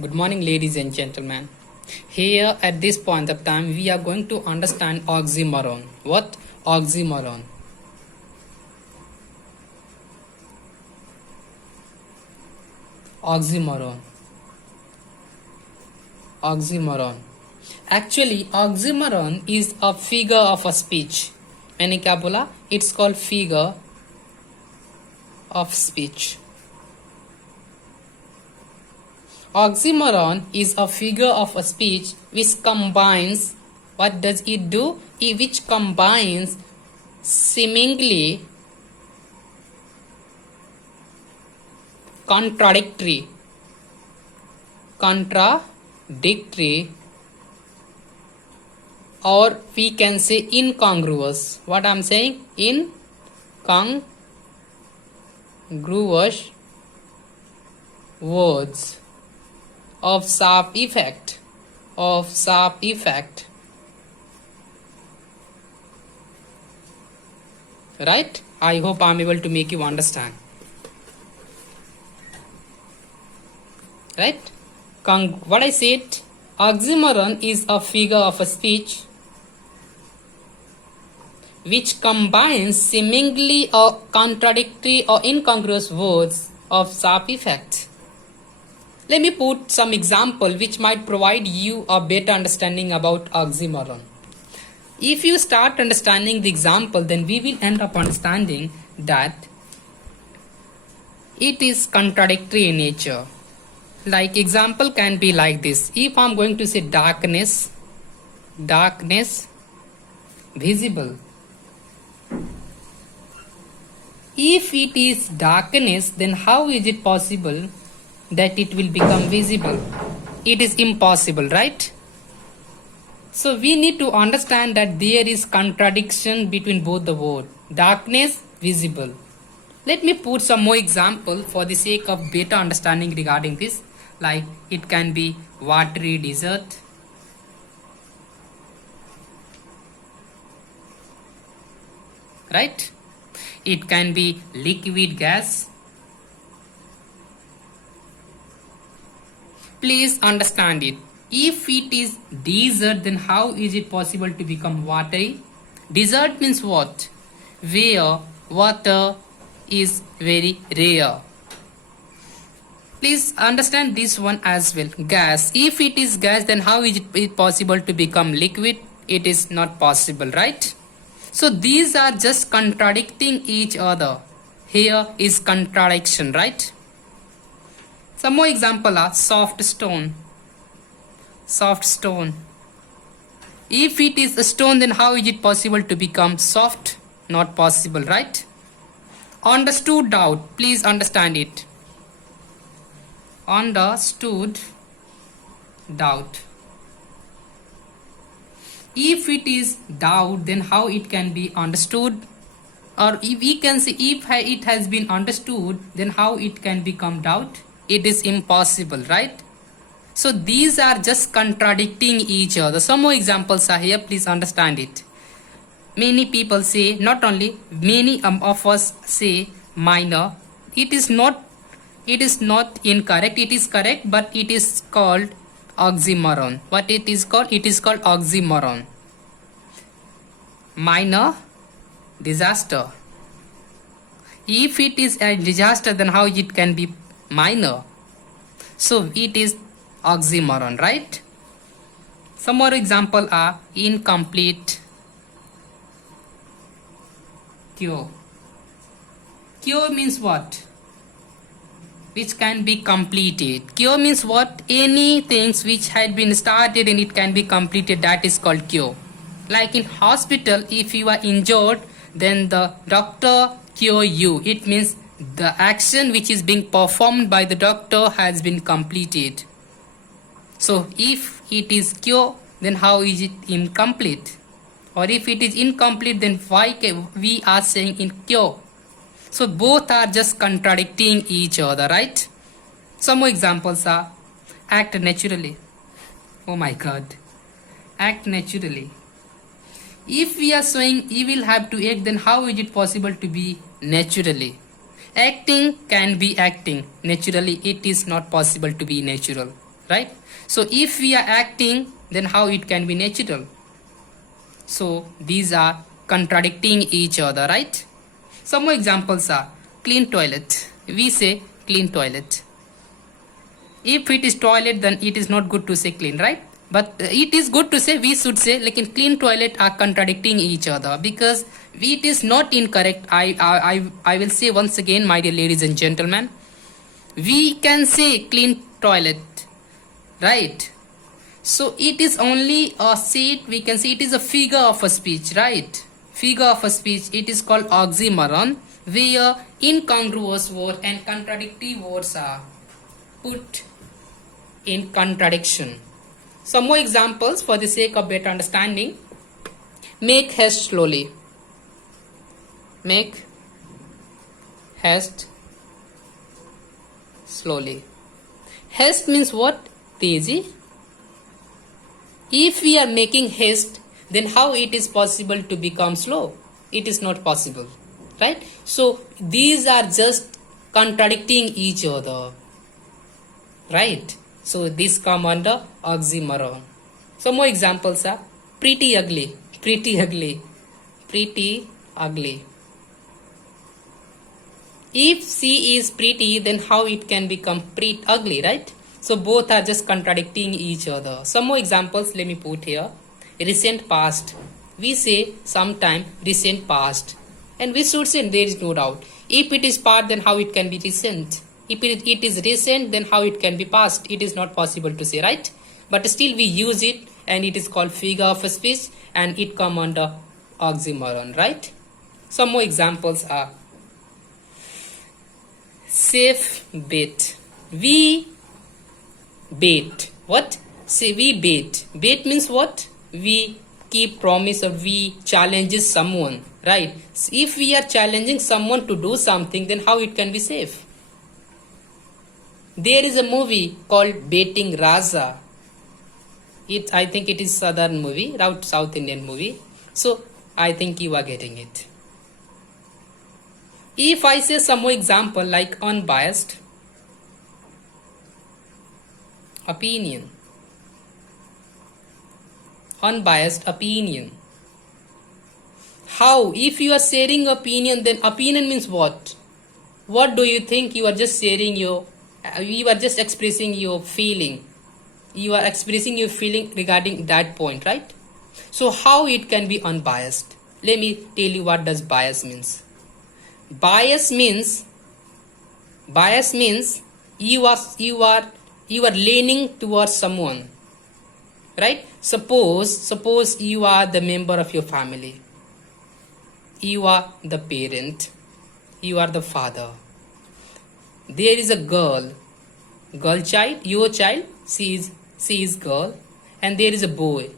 Good morning, ladies and gentlemen. Here at this point of time, we are going to understand oxymoron. What? Oxymoron. Oxymoron. Oxymoron. Actually, oxymoron is a figure of a speech. मैंने क्या बोला? It's called figure of speech. Oxymoron is a figure of a speech which combines, what does it do? Which combines seemingly contradictory or we can say incongruous. What I'm saying? Incongruous words of sharp effect. Right? I hope I'm able to make you understand. Right? What I said, oxymoron is a figure of a speech which combines seemingly or contradictory or incongruous words of sharp effect. Let me put some example which might provide you a better understanding about oxymoron. If you start understanding the example, then we will end up understanding that it is contradictory in nature. Like example can be like this. If I am going to say darkness visible. If it is darkness, then how is it possible that it will become visible? It is impossible, right? So we need to understand that there is contradiction between both the words. Darkness, visible. Let me put some more example for the sake of better understanding regarding this. Like it can be watery desert. Right? It can be liquid gas. Please understand it. If it is desert, then how is it possible to become watery? Desert means what? Where water is very rare. Please understand this one as well. Gas. If it is gas, then how is it possible to become liquid? It is not possible, right? So these are just contradicting each other. Here is contradiction, right? Some more example are soft stone. If it is a stone, then how is it possible to become soft? Not possible, right? Understood doubt. Please understand it. Understood doubt. If it is doubt, then how it can be understood? Or if we can say if it has been understood, then how it can become doubt? It is impossible, right? So these are just contradicting each other. Some more examples are here. Please understand it. Many people say, not only many of us say minor. It is not incorrect. It is correct, but it is called oxymoron. What it is called? It is called oxymoron. Minor disaster. If it is a disaster, then how it can be minor? So it is oxymoron, right? Some more example are incomplete cure. Cure means what? Which can be completed. Cure means what? Any things which had been started and it can be completed, that is called cure. Like in hospital, if you are injured, then the doctor cure you. It means the action which is being performed by the doctor has been completed. So if it is cure, then how is it incomplete? Or if it is incomplete, then why we are saying in cure? So both are just contradicting each other, right? Some more examples are act naturally. Oh my God. Act naturally. If we are saying you will have to act, then how is it possible to be naturally? Acting can be acting. Naturally, it is not possible to be natural. right? So if we are acting, then how it can be natural? So these are contradicting each other, right? Some more examples are clean toilet. We say clean toilet. If it is toilet, then it is not good to say clean, right? But it is good to say, we should say, like in clean toilet are contradicting each other, because it is not incorrect. I will say once again, my dear ladies and gentlemen, we can say clean toilet, right? So it is only a seat, we can say it is a figure of a speech, right? Figure of a speech, it is called oxymoron, where incongruous words and contradictory words are put in contradiction. Some more examples for the sake of better understanding. Make haste slowly. Make haste slowly. Haste means what? Tezi. If we are making haste, then how it is possible to become slow? It is not possible, right? So these are just contradicting each other, right? So this come under oxymoron. Some more examples are pretty ugly, pretty ugly, pretty ugly. If she is pretty, then how it can become pretty ugly, right? So both are just contradicting each other. Some more examples let me put here. Recent past. We say sometime recent past. And we should say there is no doubt. If it is past, then how it can be recent? If it is recent, then how it can be past? It is not possible to say, right? But still we use it, and it is called figure of speech, and it come under oxymoron, right? Some more examples are safe bet. We bait. What? Say we bait. Bait means what? We keep promise, or we challenges someone, right? So if we are challenging someone to do something, then how it can be safe? There is a movie called Baiting Raja. I think it is southern movie, South Indian movie. So I think you are getting it. If I say some more example like unbiased opinion, unbiased opinion. How? If you are sharing opinion, then opinion means what? What do you think? You are just sharing you are just expressing your feeling. You are expressing your feeling regarding that point, right? So how it can be unbiased? Let me tell you what does bias means. Bias means you are leaning towards someone, right? Suppose you are the member of your family. You are the parent. You are the father. There is a girl child, your child, she is girl, and there is a boy,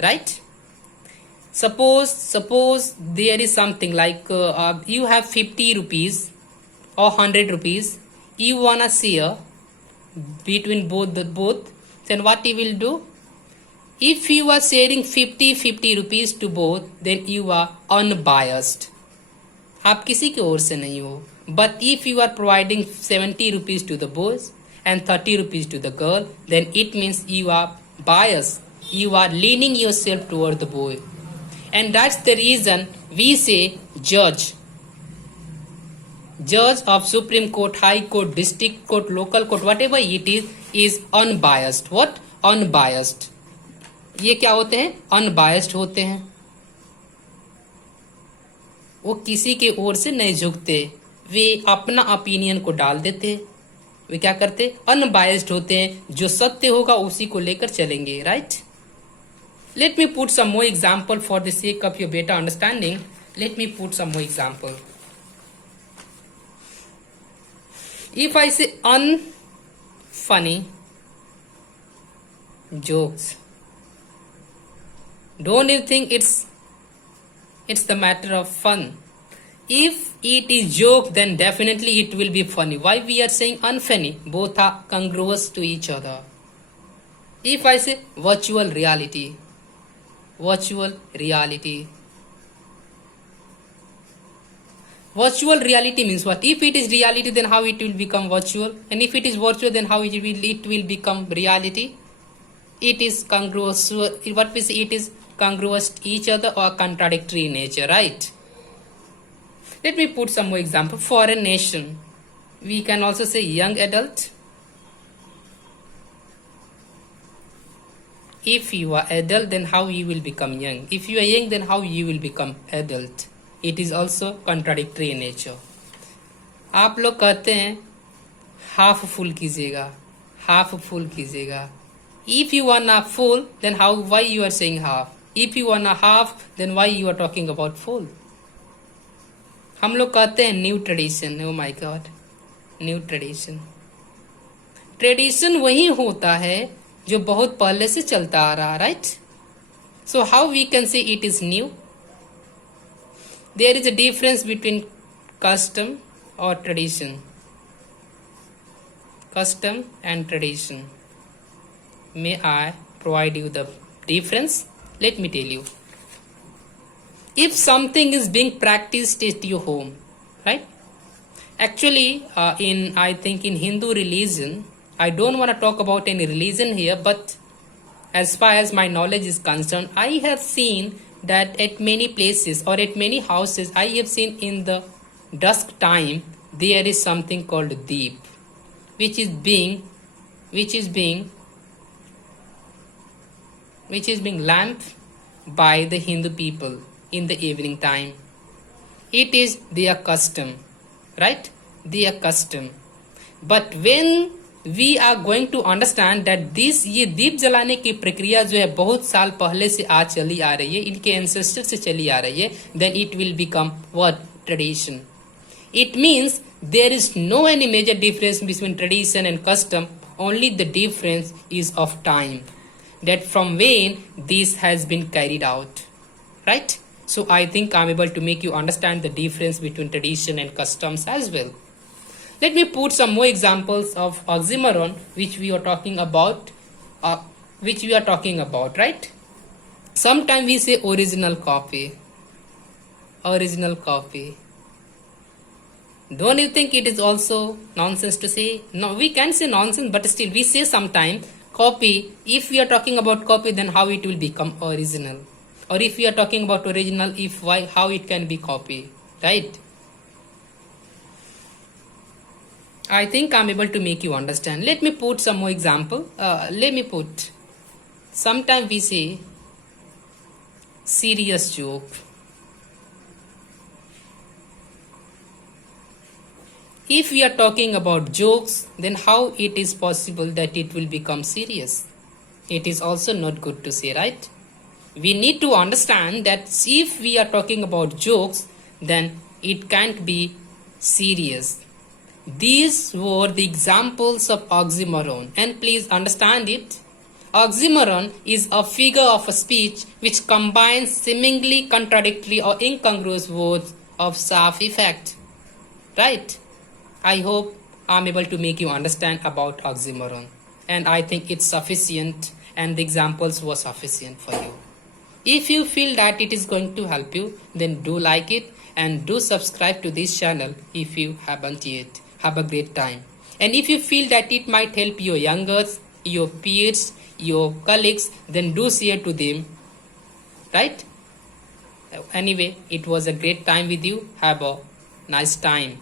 right? Suppose there is something like you have 50 rupees or 100 rupees, you wanna share between both, then what you will do? If you are sharing 50 rupees to both, then you are unbiased. आप किसी की ओर से नहीं हो. But if you are providing 70 rupees to the boys and 30 rupees to the girl, then it means you are biased. You are leaning yourself toward the boy. And that's the reason we say judge of Supreme Court, High Court, District Court, Local Court, whatever it is unbiased. What? Unbiased. ये क्या होते हैं? Unbiased होते हैं. वो किसी के ओर से नहीं झुकते, वे अपना ओपिनियन को डाल देते. वे क्या करते? अनबायस्ड होते हैं. जो सत्य होगा उसी को लेकर चलेंगे, right? Let me put some more example for the sake of your better understanding. Let me put some more example. If I say unfunny jokes, don't you think it's the matter of fun? If it is joke, then definitely it will be funny. Why we are saying unfunny? Both are congruous to each other. If I say virtual reality, Virtual reality means what? If it is reality, then how it will become virtual? And if it is virtual, then how it will become reality? It is congruous. What we say, it is congruous to each other or contradictory in nature, right? Let me put some more example. Foreign nation. We can also say young adult. If you are adult, then how you will become young? If you are young, then how you will become adult? It is also contradictory in nature. आप लोग कहते हैं half full कीजिएगा, half full कीजिएगा. If you are not full, then why you are saying half? If you are not half, then why you are talking about full? हम लोग कहते हैं new tradition. Oh my God, new tradition. Tradition वही होता है जो बहुत पहले से चलता आ रहा, right? So how we can say it is new? There is a difference between custom और tradition. Custom and tradition. May I provide you the difference? Let me tell you. If something is being practiced at your home, right? Actually, I think in Hindu religion, I don't want to talk about any religion here, but as far as my knowledge is concerned, I have seen that at many places or at many houses, I have seen in the dusk time, there is something called deep, which is being lamped by the Hindu people in the evening time. It is their custom, right? Their custom. But when we are going to understand that ये दीप जलाने की प्रक्रिया जो है बहुत साल पहले से आज चली आ रही है, इनके एंसेस्टर से चली आ रही है, then it will become what? Tradition. It means there is no any major difference between tradition and custom, only the difference is of time, that from when this has been carried out, right? So I think I'm able to make you understand the difference between tradition and customs as well. Let me put some more examples of oxymoron which we are talking about, right? Sometimes we say original copy. Don't you think it is also nonsense to say? No, we can say nonsense, but still we say sometime copy. If we are talking about copy, then how it will become original? Or if we are talking about original, how it can be copy, right? I think I'm able to make you understand. Let me put some more example. Sometimes we say serious joke. If we are talking about jokes, then how it is possible that it will become serious? It is also not good to say, right? We need to understand that if we are talking about jokes, then it can't be serious. These were the examples of oxymoron, and please understand it. Oxymoron is a figure of a speech which combines seemingly contradictory or incongruous words of sharp effect, right? I hope I'm able to make you understand about oxymoron, and I think it's sufficient and the examples were sufficient for you. If you feel that it is going to help you, then do like it and do subscribe to this channel if you haven't yet. Have a great time. And if you feel that it might help your youngers, your peers, your colleagues, then do share to them, right? Anyway, it was a great time with you. Have a nice time.